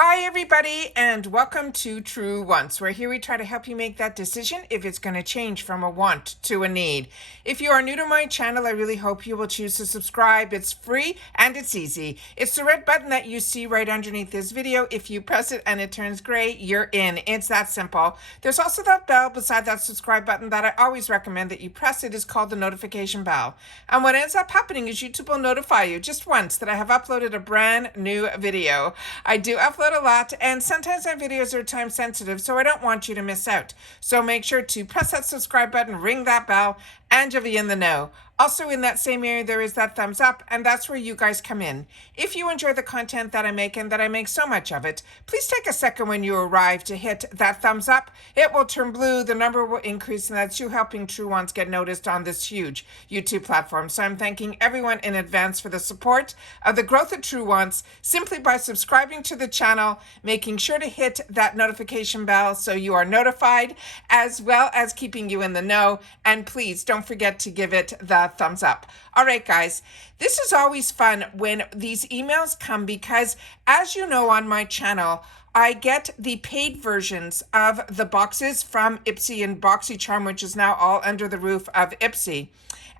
Hi everybody, and welcome to True Wants, where here we try to help you make that decision if it's going to change from a want to a need. If you are new to my channel, I really hope you will choose to subscribe. It's free and it's easy. It's the red button that you see right underneath this video. If you press it and it turns gray, you're in. It's that simple. There's also that bell beside that subscribe button that I always recommend that you press. It is called the notification bell. And what ends up happening is YouTube will notify you just once that I have uploaded a brand new video. I do upload a lot, and sometimes my videos are time sensitive, so I don't want you to miss out. So make sure to press that subscribe button, ring that bell, and you'll be in the know. Also in that same area, there is that thumbs up, and that's where you guys come in. If you enjoy the content that I make, and that I make so much of it, please take a second when you arrive to hit that thumbs up. It will turn blue, the number will increase, and that's you helping True Wants get noticed on this huge YouTube platform. So I'm thanking everyone in advance for the support of the growth of True Wants simply by subscribing to the channel, making sure to hit that notification bell so you are notified, as well as keeping you in the know. And please don't forget to give it the thumbs up. All right, guys, this is always fun when these emails come because, as you know, on my channel, I get the paid versions of the boxes from Ipsy and Boxycharm, which is now all under the roof of Ipsy.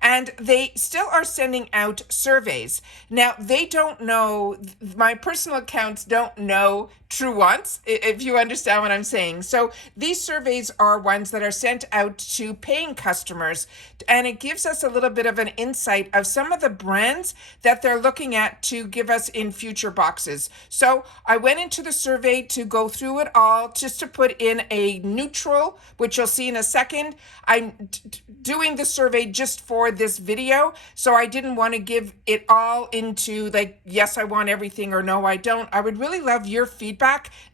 And they still are sending out surveys. Now, they don't know, my personal accounts don't know True Wants, if you understand what I'm saying. So these surveys are ones that are sent out to paying customers, and it gives us a little bit of an insight of some of the brands that they're looking at to give us in future boxes. So I went into the survey to go through it all, just to put in a neutral, which you'll see in a second. I'm doing the survey just for this video, so I didn't want to give it all into like, yes, I want everything, or no, I don't. I would really love your feedback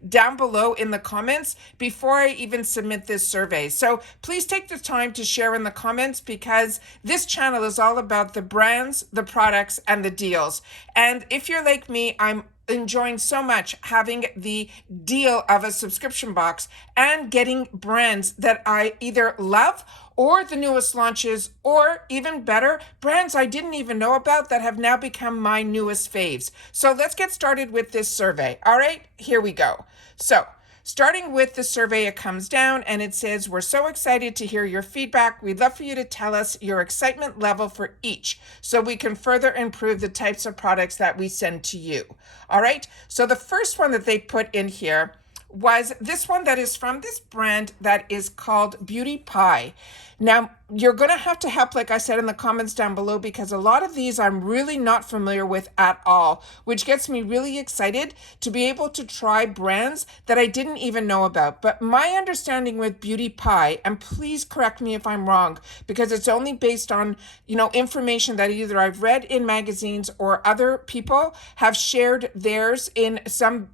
down below in the comments before I even submit this survey. So please take the time to share in the comments, because this channel is all about the brands, the products, and the deals. And if you're like me, I'm enjoying so much having the deal of a subscription box and getting brands that I either love or the newest launches, or even better, brands I didn't even know about that have now become my newest faves. So let's get started with this survey. All right, here we go. So starting with the survey, it comes down and it says, we're so excited to hear your feedback. We'd love for you to tell us your excitement level for each so we can further improve the types of products that we send to you. All right, so the first one that they put in here was this one that is from this brand that is called Beauty Pie. Now, you're going to have to help, like I said, in the comments down below, because a lot of these I'm really not familiar with at all, which gets me really excited to be able to try brands that I didn't even know about. But my understanding with Beauty Pie, and please correct me if I'm wrong, because it's only based on, information that either I've read in magazines or other people have shared theirs in some,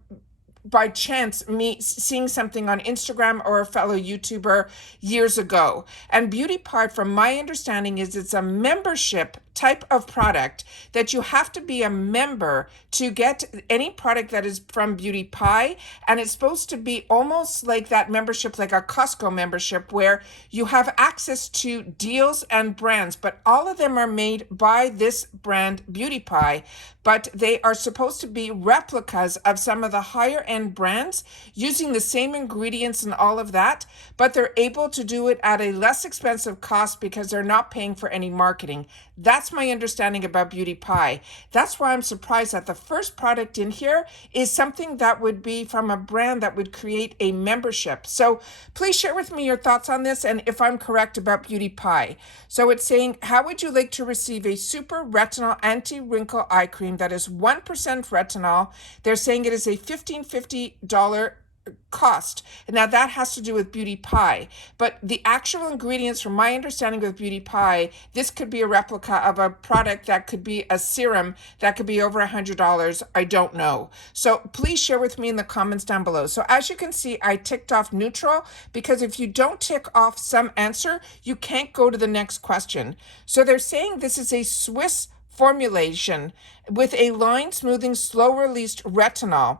by chance, me seeing something on Instagram or a fellow YouTuber years ago. And Beauty Pie, from my understanding, is it's a membership type of product that you have to be a member to get any product that is from Beauty Pie. And it's supposed to be almost like that membership, like a Costco membership, where you have access to deals and brands, but all of them are made by this brand Beauty Pie, but they are supposed to be replicas of some of the higher end brands using the same ingredients and all of that, but they're able to do it at a less expensive cost because they're not paying for any marketing. That's my understanding about Beauty Pie. That's why I'm surprised that the first product in here is something that would be from a brand that would create a membership. So please share with me your thoughts on this and if I'm correct about Beauty Pie. So it's saying, how would you like to receive a super retinol anti-wrinkle eye cream that is 1% retinol? They're saying it is a $1550 cost. Now that has to do with Beauty Pie, but the actual ingredients, from my understanding with Beauty Pie, this could be a replica of a product that could be a serum that could be over $100. I don't know. So please share with me in the comments down below. So as you can see, I ticked off neutral, because if you don't tick off some answer, you can't go to the next question. So they're saying this is a Swiss formulation with a line smoothing slow released retinol.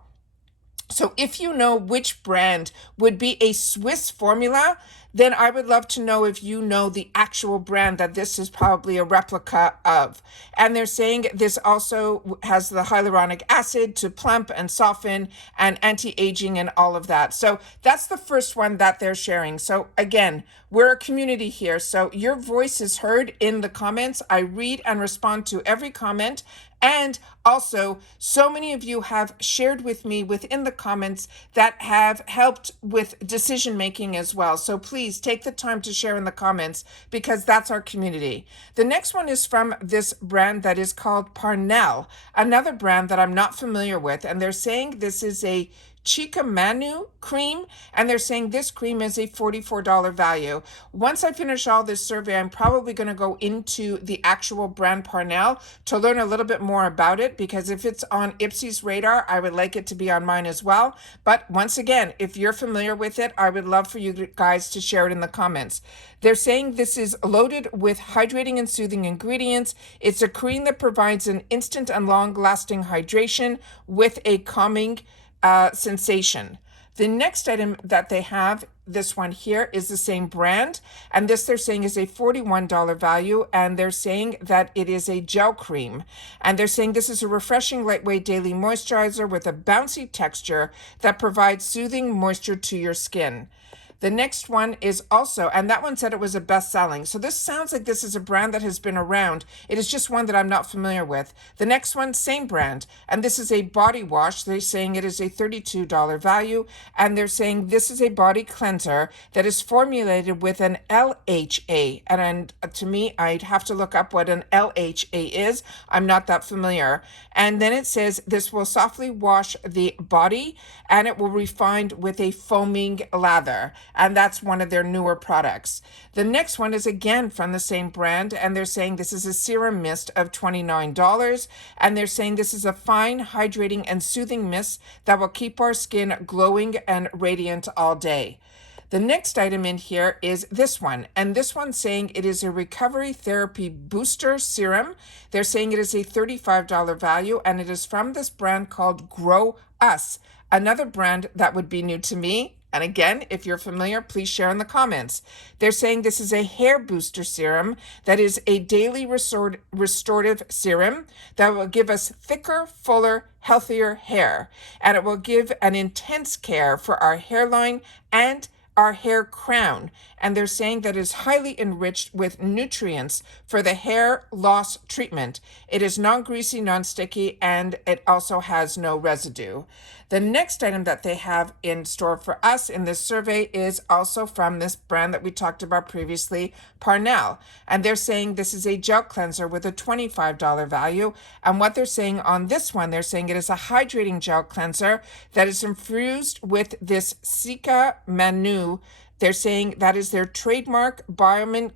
So if you know which brand would be a Swiss formula, then I would love to know if you know the actual brand that this is probably a replica of. And they're saying this also has the hyaluronic acid to plump and soften and anti-aging and all of that. So that's the first one that they're sharing. So again, we're a community here. So your voice is heard in the comments. I read and respond to every comment. And also, so many of you have shared with me within the comments that have helped with decision making as well. So please take the time to share in the comments because that's our community. The next one is from this brand that is called Parnell, another brand that I'm not familiar with. And they're saying this is a Chica Manu cream, and they're saying this cream is a $44 value. Once I finish all this survey, I'm probably going to go into the actual brand Parnell to learn a little bit more about it, because if it's on Ipsy's radar, I would like it to be on mine as well. But once again, if you're familiar with it, I would love for you guys to share it in the comments. They're saying this is loaded with hydrating and soothing ingredients. It's a cream that provides an instant and long-lasting hydration with a calming sensation. The next item that they have, this one here, is the same brand, and this they're saying is a $41 value, and they're saying that it is a gel cream, and they're saying this is a refreshing lightweight daily moisturizer with a bouncy texture that provides soothing moisture to your skin. The next one is also, and that one said it was a best-selling. So this sounds like this is a brand that has been around. It is just one that I'm not familiar with. The next one, same brand, and this is a body wash. They're saying it is a $32 value, and they're saying this is a body cleanser that is formulated with an LHA. And to me, I'd have to look up what an LHA is. I'm not that familiar. And then it says this will softly wash the body, and it will refine with a foaming lather. And that's one of their newer products. The next one is again from the same brand, and they're saying this is a serum mist of $29, and they're saying this is a fine, hydrating, and soothing mist that will keep our skin glowing and radiant all day. The next item in here is this one, and this one's saying it is a recovery therapy booster serum. They're saying it is a $35 value, and it is from this brand called Grow Us, another brand that would be new to me. And again, if you're familiar, please share in the comments. They're saying this is a hair booster serum that is a daily restorative serum that will give us thicker, fuller, healthier hair. And it will give an intense care for our hairline and our hair crown. And they're saying that is highly enriched with nutrients for the hair loss treatment. It is non-greasy, non-sticky, and it also has no residue. The next item that they have in store for us in this survey is also from this brand that we talked about previously, Parnell. And they're saying this is a gel cleanser with a $25 value. And what they're saying on this one, they're saying it is a hydrating gel cleanser that is infused with this Cica Manu. They're saying that is their trademark Biomin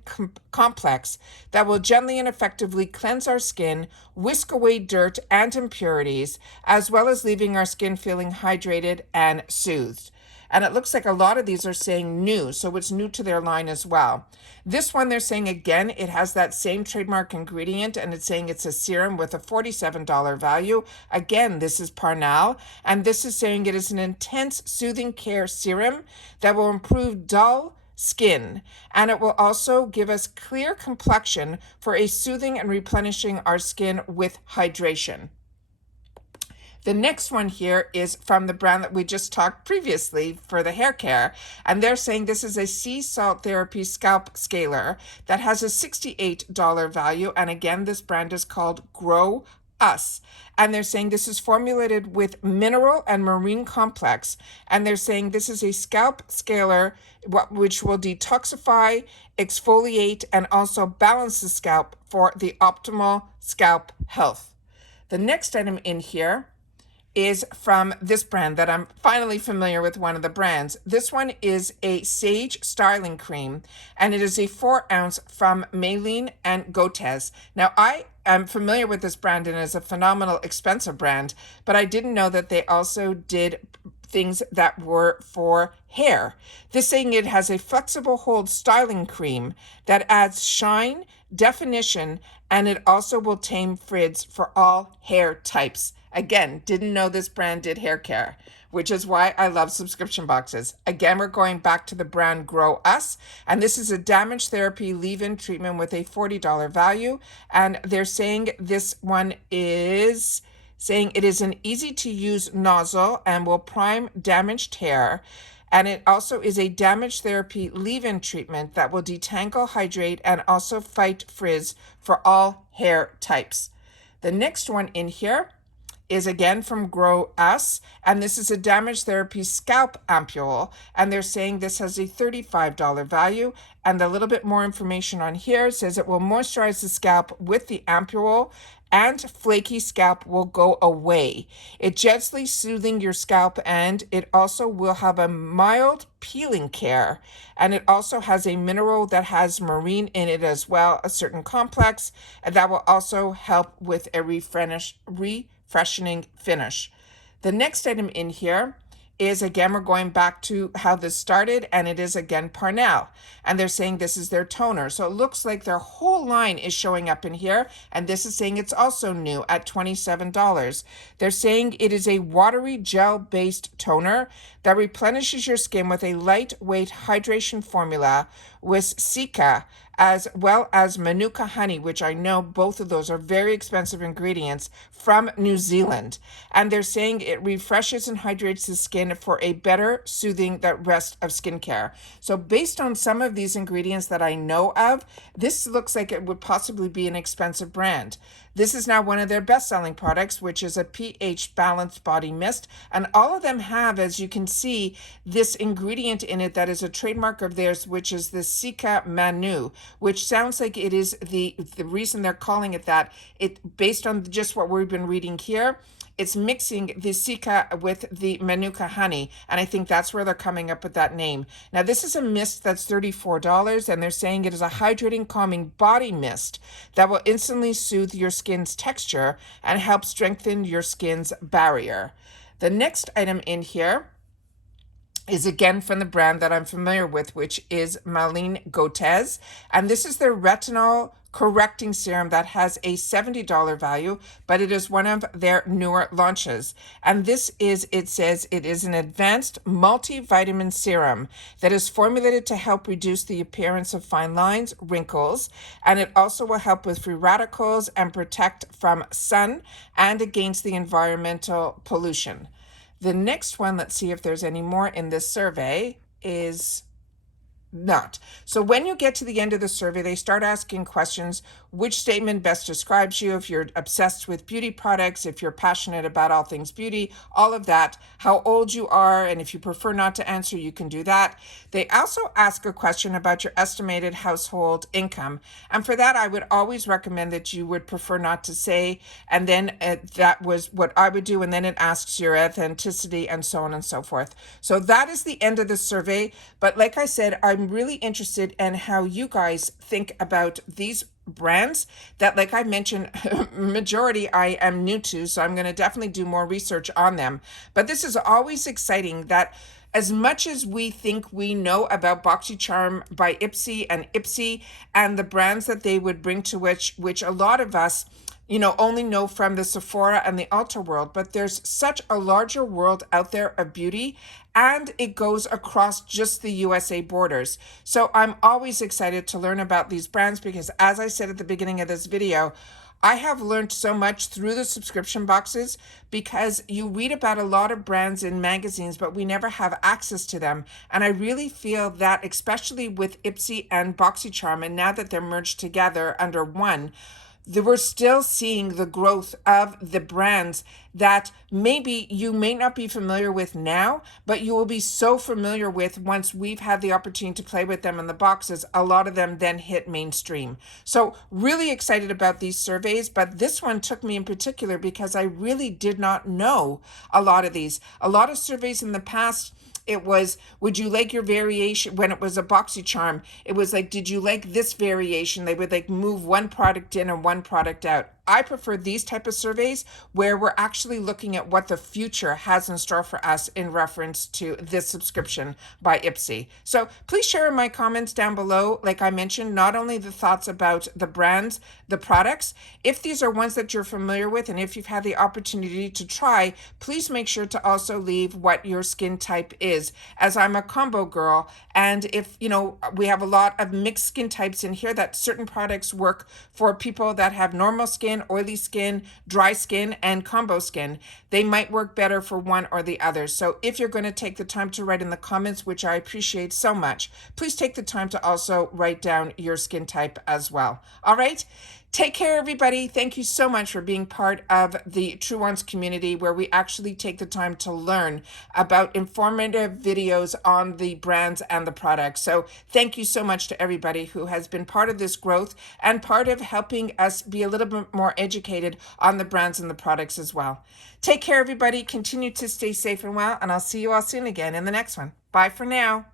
complex that will gently and effectively cleanse our skin, whisk away dirt and impurities, as well as leaving our skin feeling hydrated and soothed. And it looks like a lot of these are saying new, so it's new to their line as well. This one, they're saying again, it has that same trademark ingredient, and it's saying it's a serum with a $47 value. Again, this is Parnell, and this is saying it is an intense soothing care serum that will improve dull skin, and it will also give us clear complexion for a soothing and replenishing our skin with hydration. The next one here is from the brand that we just talked previously for the hair care, and they're saying this is a sea salt therapy scalp scaler that has a $68 value, and again, this brand is called Grow Us, and they're saying this is formulated with mineral and marine complex, and they're saying this is a scalp scaler which will detoxify, exfoliate, and also balance the scalp for the optimal scalp health. The next item in here is from this brand that I'm finally familiar with, one of the brands. This one is a Sage Styling Cream, and it is a 4-ounce from Maylene and Gotez. Now, I am familiar with this brand, and it's a phenomenal expensive brand, but I didn't know that they also did things that were for hair. This saying it has a flexible hold styling cream that adds shine, definition, and it also will tame frizz for all hair types. Again, didn't know this brand did hair care, which is why I love subscription boxes. Again, we're going back to the brand Grow Us, and this is a damage therapy leave-in treatment with a $40 value. And they're saying this one is saying it is an easy-to-use nozzle and will prime damaged hair. And it also is a damage therapy leave-in treatment that will detangle, hydrate, and also fight frizz for all hair types. The next one in here is again from Grow Us, and this is a damage therapy scalp ampule, and they're saying this has a $35 value. And a little bit more information on here says it will moisturize the scalp with the ampule, and flaky scalp will go away. It gently soothing your scalp, and it also will have a mild peeling care. And it also has a mineral that has marine in it as well, a certain complex, and that will also help with a refreshing finish. The next item in here is, again, we're going back to how this started, and it is again Parnell, and they're saying this is their toner. So it looks like their whole line is showing up in here, and this is saying it's also new at $27. They're saying it is a watery gel-based toner that replenishes your skin with a lightweight hydration formula with Sika, as well as Manuka honey, which I know both of those are very expensive ingredients from New Zealand. And they're saying it refreshes and hydrates the skin for a better soothing the rest of skincare. So based on some of these ingredients that I know of, this looks like it would possibly be an expensive brand. This is now one of their best-selling products, which is a pH balanced body mist. And all of them have, as you can see, this ingredient in it that is a trademark of theirs, which is the Sika Manu, which sounds like it is the reason they're calling it that. It based on just what we've been reading here, it's mixing the Sika with the Manuka honey, and I think that's where they're coming up with that name. Now, this is a mist that's $34, and they're saying it is a hydrating, calming body mist that will instantly soothe your skin's texture and help strengthen your skin's barrier. The next item in here is again from the brand that I'm familiar with, which is Malin Gotez, and this is their retinol correcting serum that has a $70 value, but it is one of their newer launches. And this is, it says, it is an advanced multivitamin serum that is formulated to help reduce the appearance of fine lines, wrinkles, and it also will help with free radicals and protect from sun and against the environmental pollution. The next one, let's see if there's any more in this survey, is not. So when you get to the end of the survey, they start asking questions. Which statement best describes you? If you're obsessed with beauty products, if you're passionate about all things beauty, all of that, how old you are, and if you prefer not to answer, you can do that. They also ask a question about your estimated household income. And for that, I would always recommend that you would prefer not to say, and then that was what I would do, and then it asks your authenticity and so on and so forth. So that is the end of the survey. But like I said, I'm really interested in how you guys think about these brands that, like I mentioned, majority I am new to, so I'm going to definitely do more research on them. But this is always exciting that as much as we think we know about Boxycharm by Ipsy and the brands that they would bring to which a lot of us only know from the Sephora and the Ulta world, but there's such a larger world out there of beauty, and it goes across just the USA borders. So I'm always excited to learn about these brands because, as I said at the beginning of this video, I have learned so much through the subscription boxes because you read about a lot of brands in magazines, but we never have access to them. And I really feel that, especially with Ipsy and Boxycharm, and now that they're merged together under one, we're still seeing the growth of the brands that maybe you may not be familiar with now, but you will be so familiar with once we've had the opportunity to play with them in the boxes. A lot of them then hit mainstream. So really excited about these surveys, but this one took me in particular because I really did not know a lot of these. A lot of surveys in the past, it was, would you like your variation? When it was a Boxycharm, it was like, did you like this variation? They would like move one product in and one product out. I prefer these type of surveys where we're actually looking at what the future has in store for us in reference to this subscription by Ipsy. So please share in my comments down below, like I mentioned, not only the thoughts about the brands, the products, if these are ones that you're familiar with, and if you've had the opportunity to try, please make sure to also leave what your skin type is, as I'm a combo girl. And if, we have a lot of mixed skin types in here, that certain products work for people that have normal skin, oily skin, dry skin, and combo skin. They might work better for one or the other. So if you're going to take the time to write in the comments, which I appreciate so much, please take the time to also write down your skin type as well. All right? Take care, everybody. Thank you so much for being part of the True Ones community, where we actually take the time to learn about informative videos on the brands and the products. So thank you so much to everybody who has been part of this growth and part of helping us be a little bit more educated on the brands and the products as well. Take care, everybody. Continue to stay safe and well, and I'll see you all soon again in the next one. Bye for now.